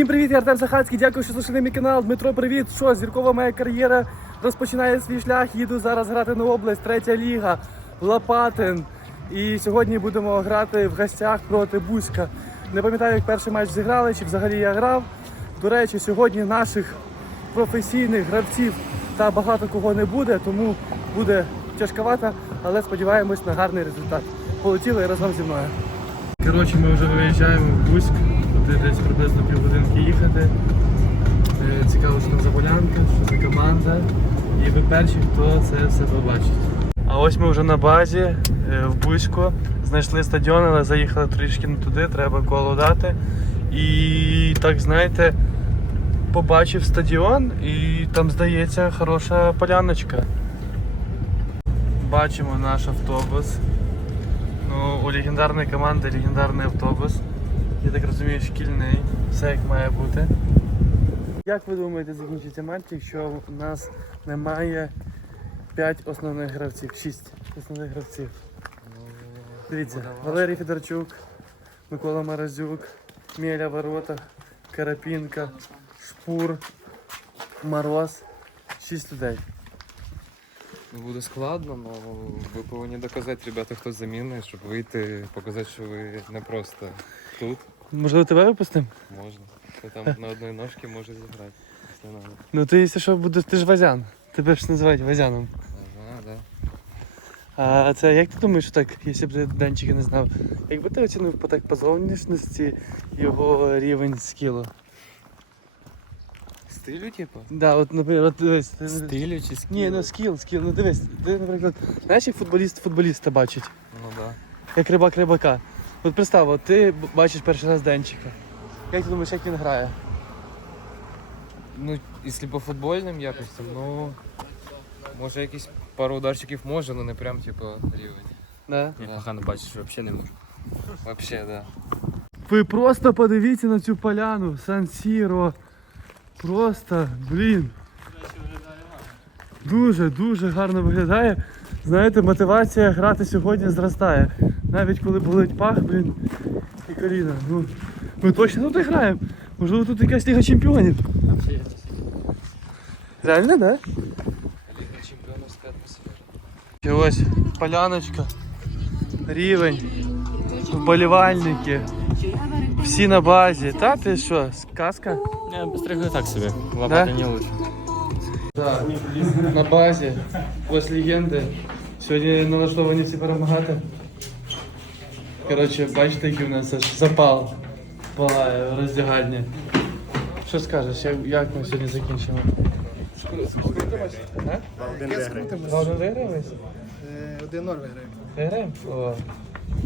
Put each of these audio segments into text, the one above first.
Всім привіт, я Артем Сахацький. Дякую, що зайшли на мій канал. Дмитро, привіт. Що, зіркова моя кар'єра розпочинає свій шлях. Їду зараз грати на область, третя ліга, Лопатин. І сьогодні будемо грати в гостях проти Бузька. Не пам'ятаю, як перший матч зіграли, чи взагалі я грав. До речі, сьогодні наших професійних гравців та багато кого не буде, тому буде тяжковато, але сподіваємось на гарний результат. Полетіли разом зі мною. Коротше, ми вже виїжджаємо в Бузьк, туди десь приблизно півгодинки їхати. Е, Цікаво, що там за полянка, що за команда. І ви перші, хто це все побачить. А ось ми вже на базі е, в Бузьку. Знайшли стадіон, але заїхали трішки не туди, треба коло дати. І так знаєте, побачив стадіон і там здається хороша поляночка. Бачимо наш автобус. Ну, у легендарної команди легендарний автобус. Я так розумію, шкільний. Все як має бути. Як ви думаєте, закінчиться матч, якщо у нас немає 5 основних гравців, 6 основних гравців? Дивіться, Валерій Федорчук, Микола Морозюк, Мєля в воротах, Карапінка, Шпур, Мороз. 6 людей. Ну, Буде складно, але ви повинні доказати, ребята, хто замінний, щоб вийти, показати, що ви не просто тут Можливо, тебе випустимо? можна. Хто там на одній ножці може зіграти. Якщо надо. Ну ти, якщо що, будеш, ти ж Вазян. Тебе ж називають Вазяном. Ага, да. А це як ти думаєш, так, якщо б ти Денчика не знав, якби ти оцінив по так по зовнішності його рівень скілу? Стилю, типу? Да, от, наприклад, от дивись. ти- Стилю чи скіл? Ні, ну скіл, скіл, ну дивись, ти, наприклад, знаєш, як футболіст футболіста бачить, Ну да. як рибак рибака. От представ, от ти бачиш перший раз Денчика. Як ти думаєш, як він грає? Ну, якщо по футбольним якостям, ну може якісь пару ударчиків може, але не прям типу рівень. Да? Я погано бачиш, взагалі не можу. Вообще, да. Ви просто подивіться на цю поляну, Сан-Сіро. Просто, блін. Дуже, дуже гарно виглядає. Знаєте, мотивація грати сьогодні зростає. Навіть коли болить пах, блін, і коліна. Ну, ми точно тут граємо. Можливо, тут якась Ліга Чемпіонів. Реально, да? Ліга чемпіонівська атмосфера. І ось поляночка, рівень, вболівальники. Всі на базі. Та ти що, сказка? Не, Быстрых так себе. Лопата не лучше. Так, на базі, ось легенди. Сьогодні налаштовані всі перемагати. Коротше, бачите, який в нас аж запал палає в роздягальні. Що скажеш, як, як ми сьогодні закінчимо? Скрутимось? Один виграємось? Е, 1-0 виграємо. Виграємо? О,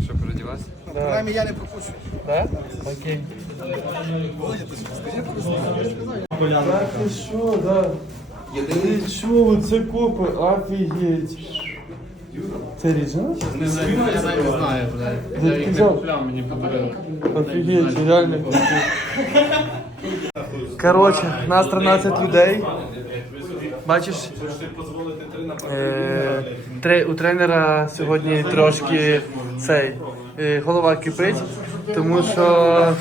Що, переодіватися? да. Принаймні я не пропущу. Да? Окей. Так ти що, да? Ти що, це копи, офігеть. Це ріжено? Я навіть не знаю, блядь. Де ти взяв? мені подарунок. Офігеть, реально. Коротше, нас 13 людей. Бачиш? Е, тре- у тренера сьогодні трошки цей е, голова кипить, тому що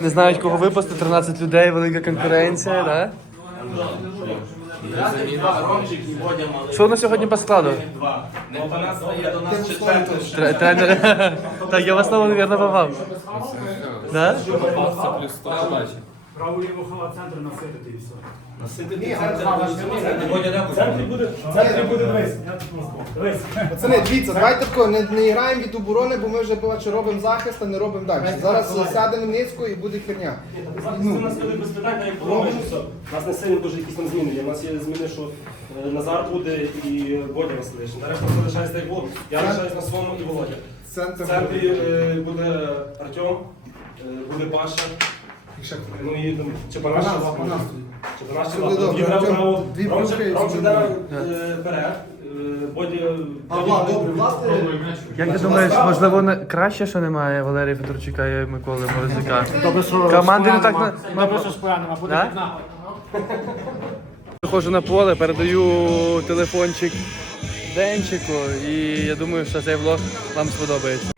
не знають кого випустити, 13 людей, велика конкуренція, да? Що на сьогодні по складу? Тре- Тренер. Так, я в основному, мабуть, попав. Да? Плюс 100 бачить. Праву ліву хава центр наситити і все. Пацани, дивіться, давайте тако, не, не граємо від оборони, бо ми вже бачу, робимо захист, а не робимо далі. Зараз сядемо низько і буде херня. Ну, у нас коли без питань, як було, все. У нас не сильно дуже якісь там зміни. є. У нас є зміни, що е, Назар буде і Бодя Василиш. Нарешті просто лишається як було. Я лишаюсь на своєму і Володя. В Центр. центрі е, буде Артем, е, буде Паша. Ну. Все буде добре. Артем, дві помилки, Ромчик все бере. е, Бодя... А Влад, добре, Влад. Як ти думаєш, можливо, не краще, що немає Валерія Федорчука і Миколи Морозюка? Команди не так на. Добре, що з поянами, буде. Виходжу на поле, передаю телефончик Денчику, і я думаю, що цей влог вам сподобається.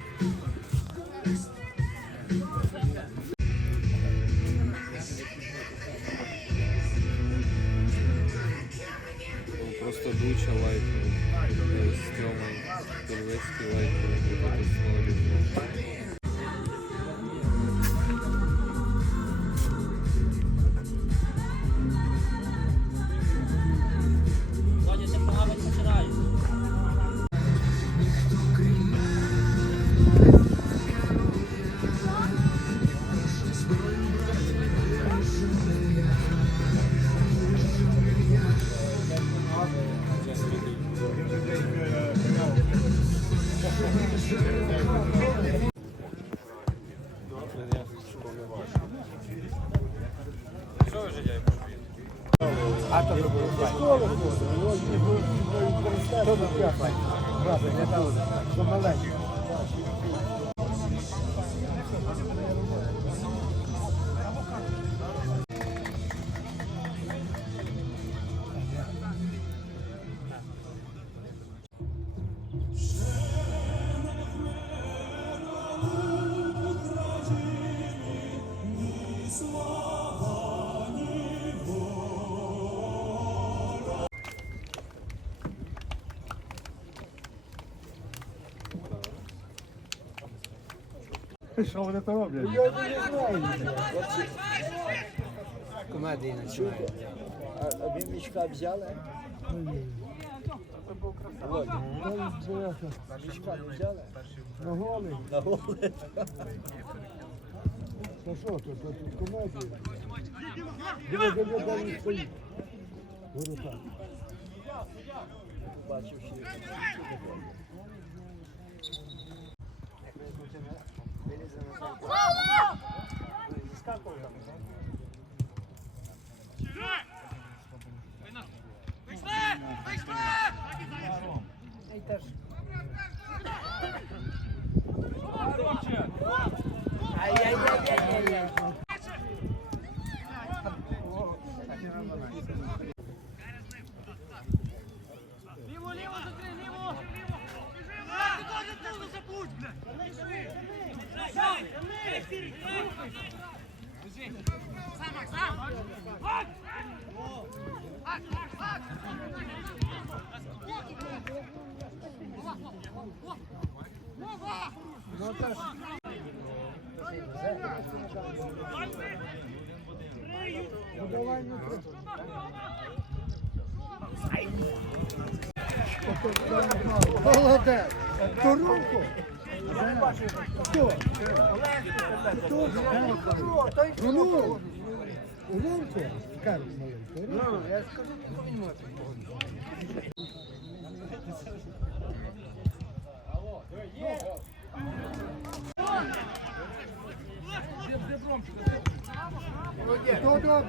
Буча лайкнул, э, с Тёмой, Дельвецкий лайкнул, вот это смотрит. Комедії починають. А, а ви мішка взяли? Володя, А мішка не взяли? На голий. На голий. Та що тут, тут комедія? Диви, диви, де він стоїть. Воротар. Побачив, що є. Молодець! Коронку! Хто? Хто? Ну, Уломку? Скажу маленько. Ну, я скажу, може.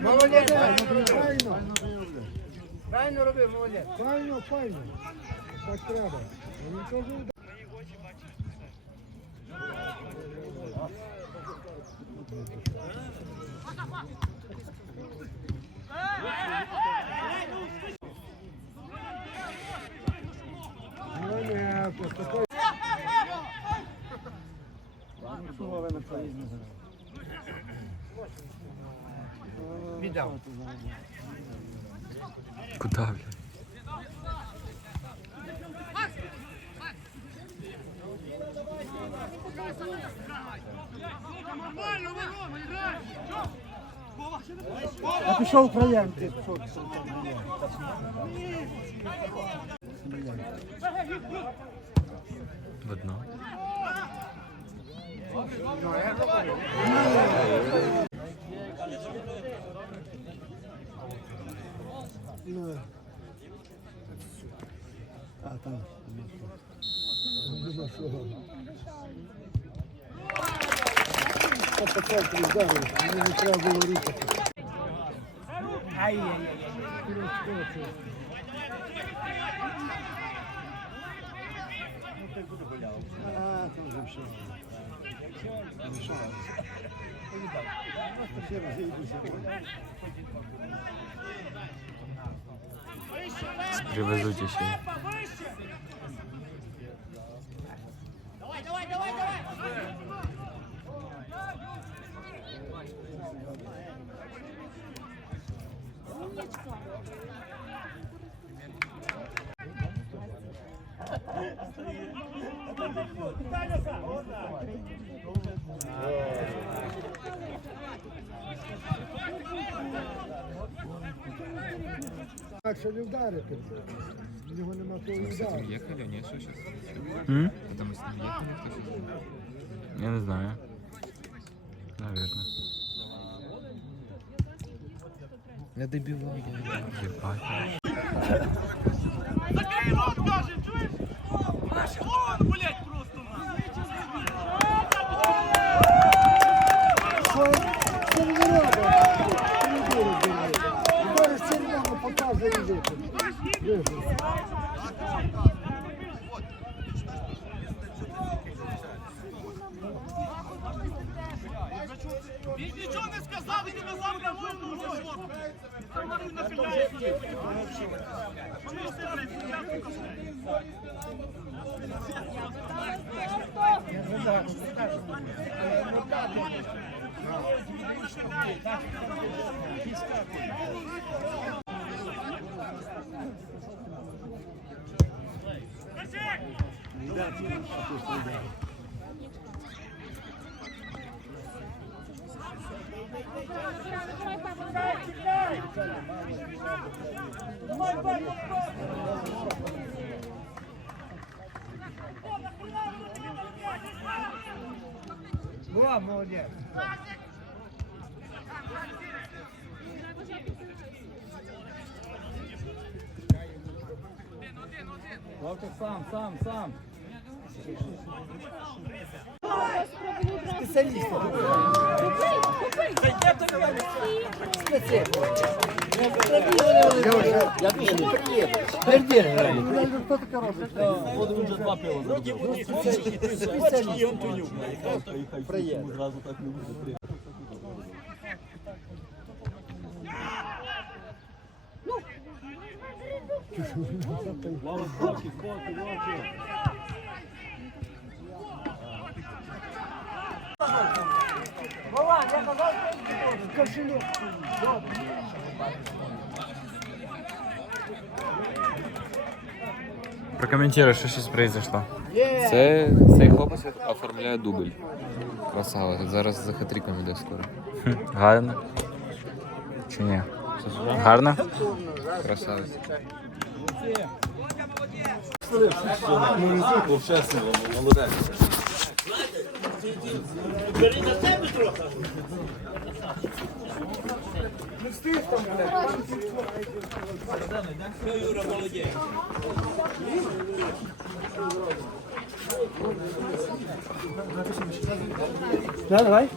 Молодець! Правильно робив, молодець! Правильно, правильно! Так треба. Я не кажу, Ну, не, просто той. Віддав. Куда, блядь? А пішов троян, ти що? українці. Видно. Ну, А, там. Ну, по центрі вдарив, мені не треба було рухати. Ай-яй-яй. А, там вже все. Мішало. Ще раз я йду сьогодні. Привезуть ще. Так, що не вдарити. В нього нема того удару. Ехали, они что сейчас? М? Потому что не ехали, кто сейчас? Я не знаю. Наверное. Не добивай. Ебать. Була, молодець. Сам, сам, сам. Я Твердір грали. От він вже два пива Приїхав. Зразу так не буде. Лава зборки, зборки, зборки. Вова, я казав, кошелек. Прокомментируй, что сейчас произошло. Це цей хлопець оформляє дубль. Красава. Зараз за хатриком іде скоро. Гарно. Чи ні? Гарно? Красавець. Да, давай.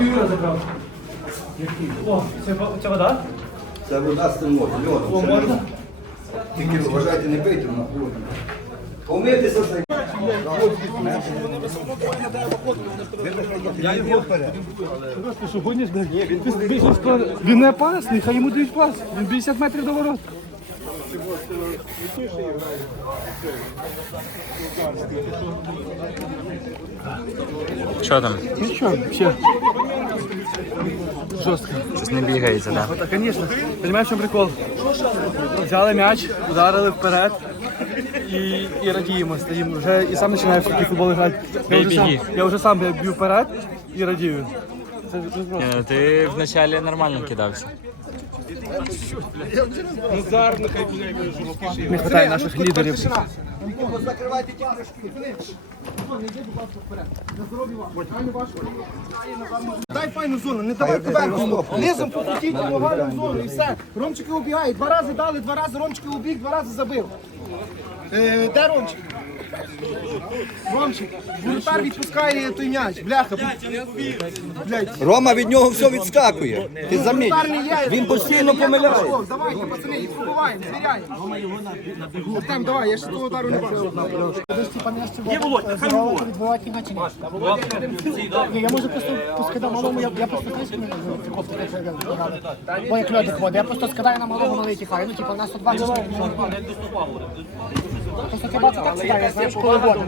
Юра забрав. О, це, це вода? Це вода з морем, льодом. О, можна? Тільки вважайте, не пийте на холодно. Помитися це. Просто що гониш, блядь? Ти більше сто- Він не опасний, хай йому дають пас. Він 50 метрів до ворот. Що там? Нічого, ще. Жорстко. Щось не бігається, да? Так, звісно. Понимаєш, чому прикол? Взяли м'яч, ударили вперед і, і радіємо, стоїмо. Вже і сам починаю в такий футбол грати. Я вже, сам, я вже сам б'ю вперед і радію. Це, це просто. Ні, ну ти вначалі нормально кидався. Не вистачає наших лідерів. Закривайте ті кришки. Дай файну зону, не давай кверху. Низом покрутіть ногами в зону і все. Ромчики убігають. Два рази дали, два рази Ромчики убіг, два рази забив. Е, де Ромчик? Воротар відпускає той м'яч. Бляха. Блядь. Рома від нього все відскакує. Ти заміть. Не є. Він постійно помиляє. Давайте, пацани, їх пробуваємо, звіряємо. Артем, давай, я ще того удару не бачив. Є Володь, нехай Володь. Ні, я можу просто поскидати малому, я, я просто знаєш, коли. Бо як льодик ходить, я просто скидаю на малого, малий тікає. Ну, типу, у нас тут 24 Просто я бачу так скидаю, знаєш, коли воду.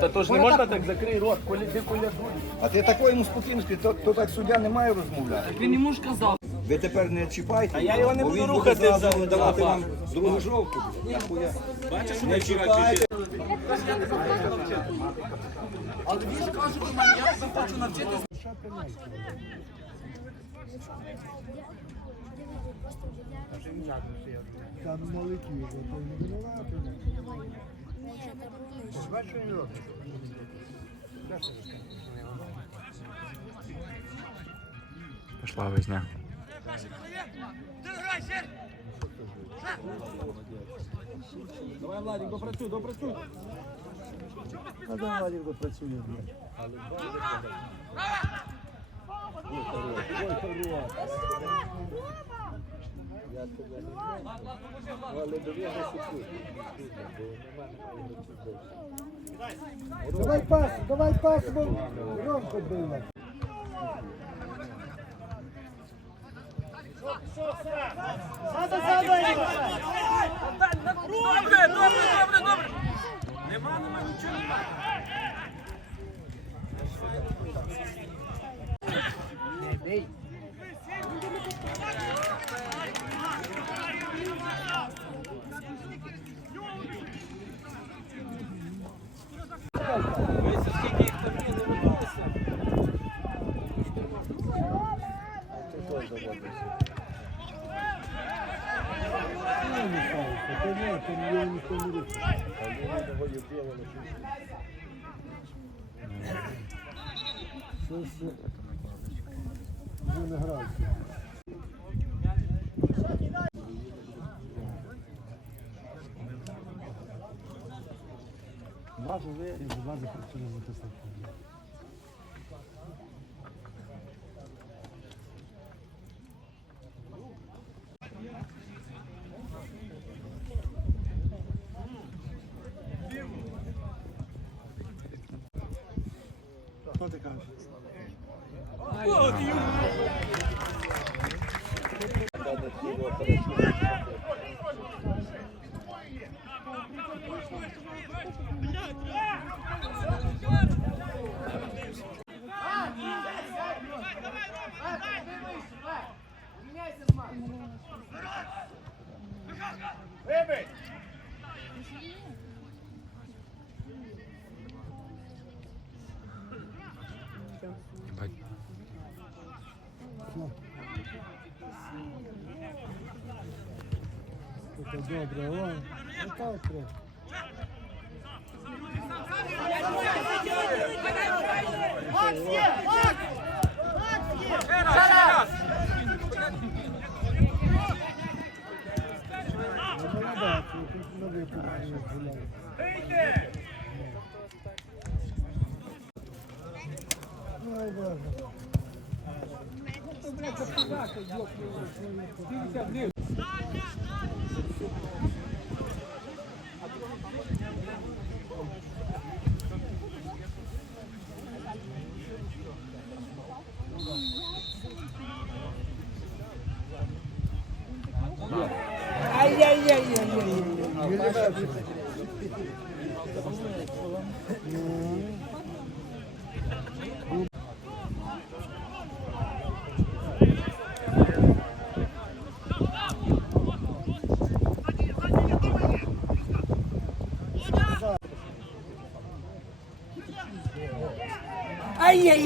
Та то ж не можна так закрий рот, коли ти коля. А ти такої йому спокійно скажи, то, то так суддя не має розмовляти. Він йому ж казав. Ви тепер не чіпайте. А я його не бо буду він рухати за- давати за вам другу жовту. Нахуя. Бачиш, Не чіпайте. Там маленький, то не винувати. Пішла весня. А там Владик допрацює. Ой, хорош, ой, хорош. Я тебе не. Але довірно секунд. Давай пас, давай пас, бо Ромко била. Добре, добре, добре, добре. Нема, нема нічого. Не ставиться, то ні, там його не рухає. А мені його є біло на Щось не грався. Бачу, ви і за бази працюємо на тестах. Що ти кажеш? Це добре, о, отак треба. Ну, молодець, тут на випадку гуляє. Ой, Боже. Ay ay ay ay ay. Yürüme.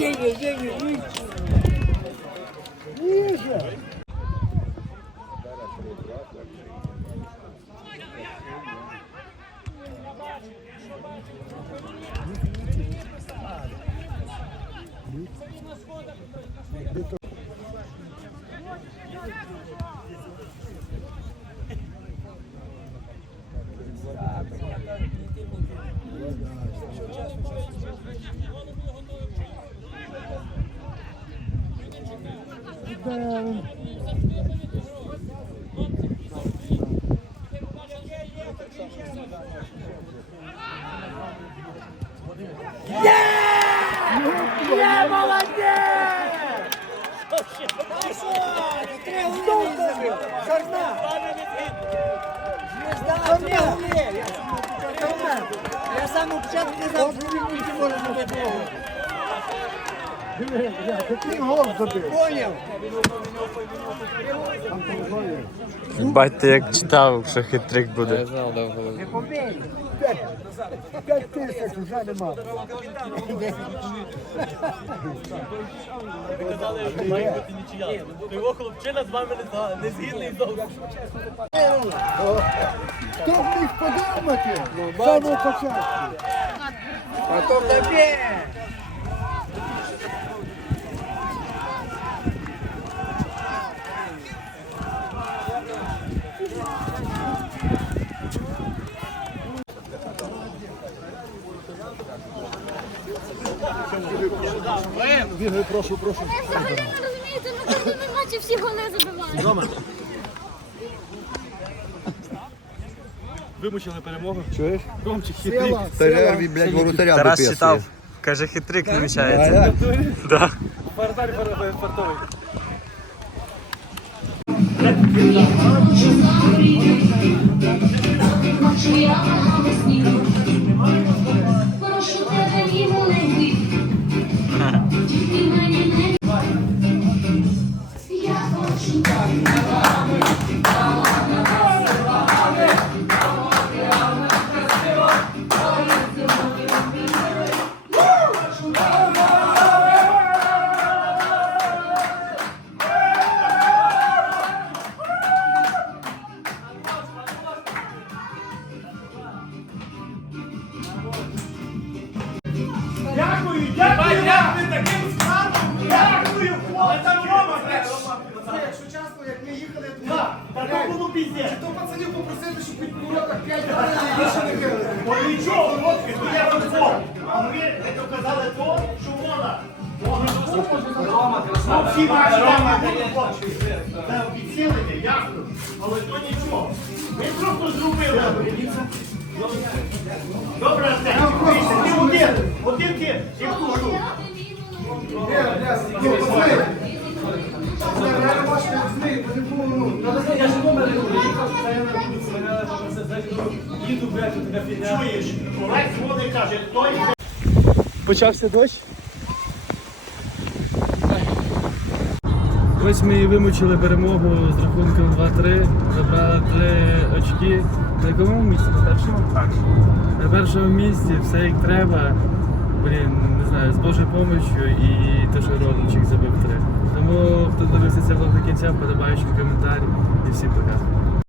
谢谢谢谢 Amen. Бать, ти як читав, що хитрик Я буде. знав, да, в голові. П'ять тисяч вже нема. Його хлопчина з вами не згідний Хто б міг подумати? З самого початку. Бігай, прошу, прошу. Взагалі не розумієте, ну кожен матчі всі голи забивають. Вимучили перемогу. Чуєш? Ромчик хитрий. Сила, блядь, воротаря Тарас читав. Каже, хитрик намічається. Да. Вратарь фар- фартовий. Прошу Добре, ти один. Один ти. І вкушу. Їду, блядь, така фігня. Чуєш? Олег дзвонить, каже, той Почався дощ. Ось ми вимучили перемогу з рахунком 2-3. Забрали 3 очки. На якому місці? На першому? Так. На першому місці все як треба. Блін, не знаю, з Божою допомогою і те, що Родичик забив три. Тому хто дивився це влог до кінця, подобаючи коментар і всім пока.